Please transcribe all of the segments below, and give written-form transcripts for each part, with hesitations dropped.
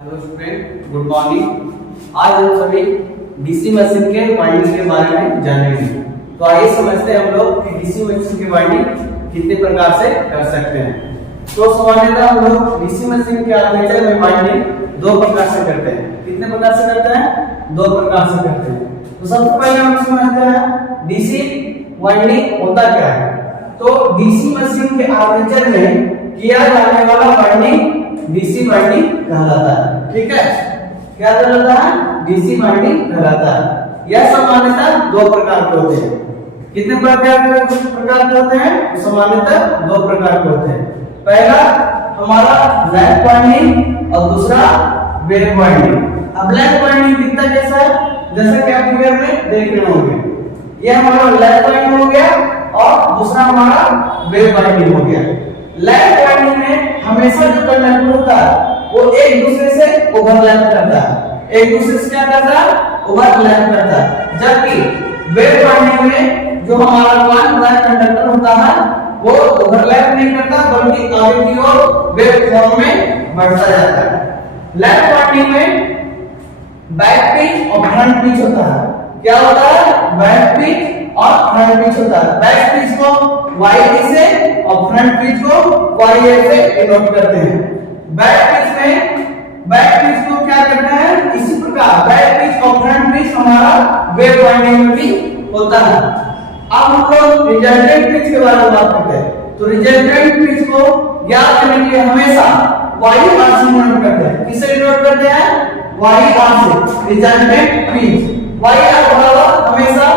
Hello student, good morning. आज हम सभी डीसी मशीन के वाइंडिंग के बारे में जानेंगे। तो आइए समझते हैं हम लोग कि डीसी मशीन की वाइंडिंग कितने प्रकार से कर सकते हैं। तो सामान्यतः हम लोग डीसी मशीन के आर्मेचर में वाइंडिंग दो प्रकार से करते हैं। कितने प्रकार से करते हैं? दो प्रकार से करते हैं। तो सबसे पहले हम समझते हैं डीसी वाइंडिंग होता क्या है। तो डीसी मशीन के आर्मेचर में किया जाने वाला वाइंडिंग डीसी वाइंडिंग कहलाता है। ठीक है, क्या कहलाता है? डीसी वाइंडिंग कहलाता है। यह सामान्यतः दो प्रकार के होते हैं। कितने प्रकार के होते हैं? सामान्यतः दो प्रकार के होते हैं। पहला हमारा लैप वाइंडिंग और दूसरा वेव वाइंडिंग। अब लैप वाइंडिंग दिखता कैसा है? जैसा कि आप फिगर में देख रहे होंगे, यह हमारा लैप वाइंडिंग हो गया और दूसरा हमारा वेव वाइंडिंग हो गया। लैप वाइंडिंग में हमेशा जो कंडक्टर होता है वो एक दूसरे से ओवरलैप करता है, एक दूसरे से क्या करता है? ओवरलैप करता है। जबकि वेव वाइंडिंग में जो हमारा कंडक्टर होता है वो ओवरलैप नहीं करता, बल्कि आगे की ओर वेव फॉर्म में बढ़ता जाता है। लैप वाइंडिंग में बैक पिच और फ्रंट पिच होता है। क्या होता है? बैक पिच और फ्रंट पिच होता है। बैक पिच को YA से और फ्रंट पिच को YA से डिनोट करते हैं। बैक पिच को क्या करते हैं? इसी प्रकार बैक पिच और फ्रंट पिच हमारा वेव वाइंडिंग में भी होता है। अब हम लोग रिजल्टेंट पिच के बारे में बात करते हैं। तो रिजल्टेंट पिच को ज्ञात करने के लिए हमेशा YR से डिनोट करते हैं। किससे डिनोट करते हैं? YR से। रिजल्टेंट पिच YR बराबर हमेशा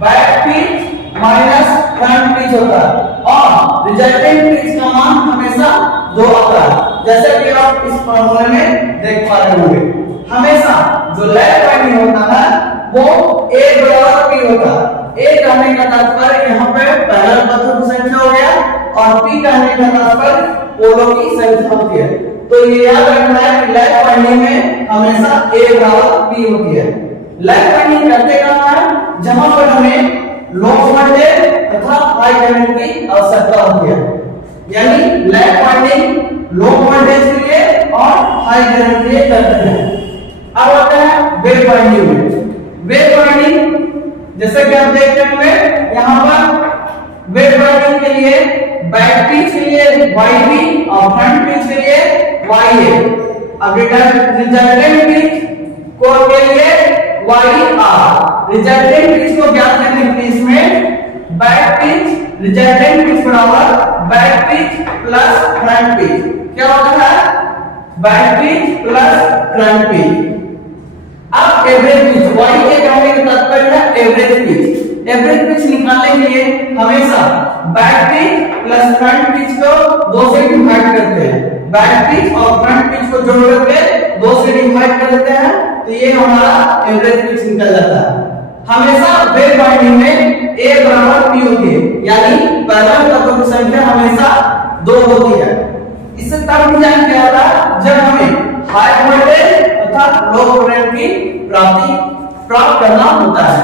back pitch minus front pitch होता है और रिजल्टेंट पिच का मान हमेशा 2 आता है। जैसे कि आप इस फॉर्मूले में देख पा रहे होंगे, हमेशा जो लैप वाइंडिंग होता है वो A बराबर P होता है। A कहने का तात्पर्य यहाँ पे पैरेलल पथों की संख्या हो गया और P कहने का तात्पर्य पोलों की संख्या होती है। तो ये याद रखना है कि लैप वाइंडिंग में हमेशा A बराबर P होती है। लैप वाइंडिंग करते कहां है? जहां पर हमें लो वोल्टेज तथा हाई करंट की आवश्यकता होती है। यानी लैप वाइंडिंग लो वोल्टेज के लिए और हाई करंट के लिए करते हैं। अब आता है वेव वाइंडिंग में। वेव वाइंडिंग जैसे कि आप देख रहे होंगे, यहाँ पर वेव वाइंडिंग के लिए बैक पिच के लिए YB और फ्रंट पिच के लिए YA। अब रिजल्टेंट पिच को के लिए YR। रिजल्टेंट पिच को ज्ञात करने के लिए इसमें बैक पिच रिजल्टेंट पिच बराबर back pitch plus front pitch. क्या होता है? Back pitch plus front pitch. अब एवरेज पिच YA कहने का तात्पर्य है एवरेज पिच। एवरेज पिच निकालने के लिए हमेशा back pitch plus front pitch को 2 से डिवाइड करते हैं। बैक पिच और फ्रंट पिच को जोड़ करके 2 से डिवाइड कर देते हैं, तो ये हमारा एवरेज पिच निकल जाता है। हमेशा वेव वाइंडिंग में A बराबर P होती है, यानी पैरेलल पथों की संख्या हमेशा 2 होती है। इससे तब डिजाइन किया जाता है जब हमें हाई वोल्टेज तथा लो करंट की प्राप्त करना होता है।